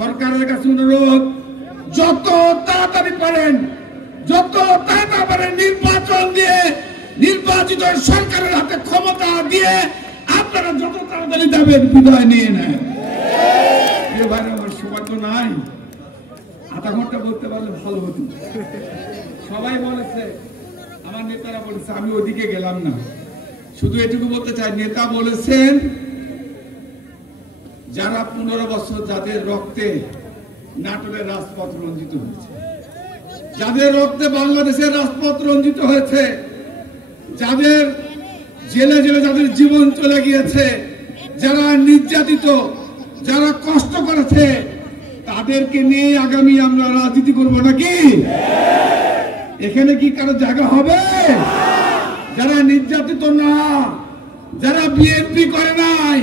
সরকারের কাছে অনুরোধ, যত তাড়াতাড়ি পারেন নির্বাচন দিয়ে নির্বাচিত সরকারের হাতে ক্ষমতা দিয়ে আপনারা যত তাড়াতাড়ি যাবেন বিদায় নিয়ে নেন। আমার সময় তো নাই, আধা ঘন্টা বলতে পারলে ভালো হতো। সবাই বলেছে, আমার নেতারা বলেছে, আমি ওদিকে গেলাম না। শুধু এটুকু বলতে চাই, নেতা বলেছেন যারা 15 বছর যাদের রক্তে নাটোরের রাজপথ রঞ্জিত হয়েছে, যাদের রক্তে বাংলাদেশের রাজপথ রঞ্জিত হয়েছে, যাদের জেলে জেলে যাদের জীবন চলে গিয়েছে, যারা নির্যাতিত, যারা কষ্ট করেছে, তাদেরকে নিয়ে আগামী আমরা রাজনীতি করব নাকি? এখানে কি কারো জায়গা হবে? যারা নির্যাতিত না, যারা বিএনপি করে নাই,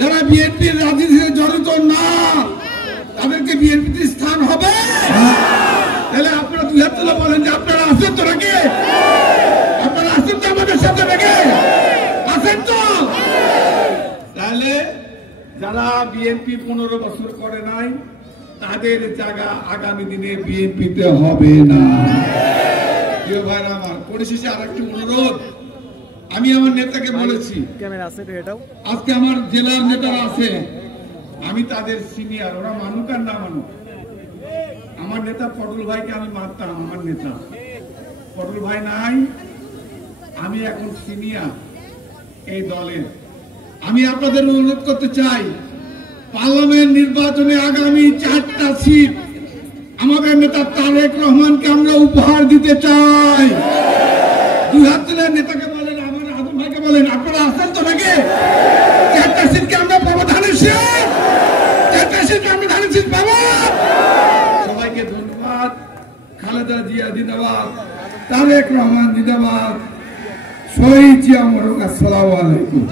যারা বিএনপির রাজনীতিতে জড়িত না, তাদেরকে বিএনপিতে স্থান হবে? তাহলে আপনারা দুই হাত তুলে বলেন যে আপনারা আছেন তো নাকি? আপনারা আছেন তো আমাদের সাথে নাকি? আছেন তো? তাহলে যারা বিএনপি 15 বছর করে নাই, তাদের জায়গা আগামী দিনে বিএনপিতে হবে না। প্রিয় ভাইরা আমার, পরিশেষে আরেকটি অনুরোধ, আমি আমার নেতাকে বলেছি, আজকে আমার জেলার নেতারা আছে, আমি তাদের সিনিয়র, ওরা মানুক আর না মানুক। আমার নেতা পটল ভাইকে আমি মানতাম, আমার নেতা পটল ভাই নাই, আমি এখন সিনিয়র এই দলের। আমি আপনাদের অনুরোধ করতে চাই, পার্লামেন্ট নির্বাচনে আগামী 4টা সিট আমাদের নেতা তারেক রহমানকে আমরা উপহার দিতে চাই। দুই হাত তুলে নেতাকে বলেন, আমার আজম ভাইকে বলেন, আপনারা আছেন তো নাকি? 4টা সিটকে আমরা পাবো, ধানের শীষ, 4টা সিটকে আমরা ধানের শীষ পাবো। সবাইকে ধন্যবাদ। খালেদা জিয়া জিন্দাবাদ, তারেক রহমান জিন্দাবাদ, শহীদ জিয়া মোবারক। আসসালামু আলাইকুম।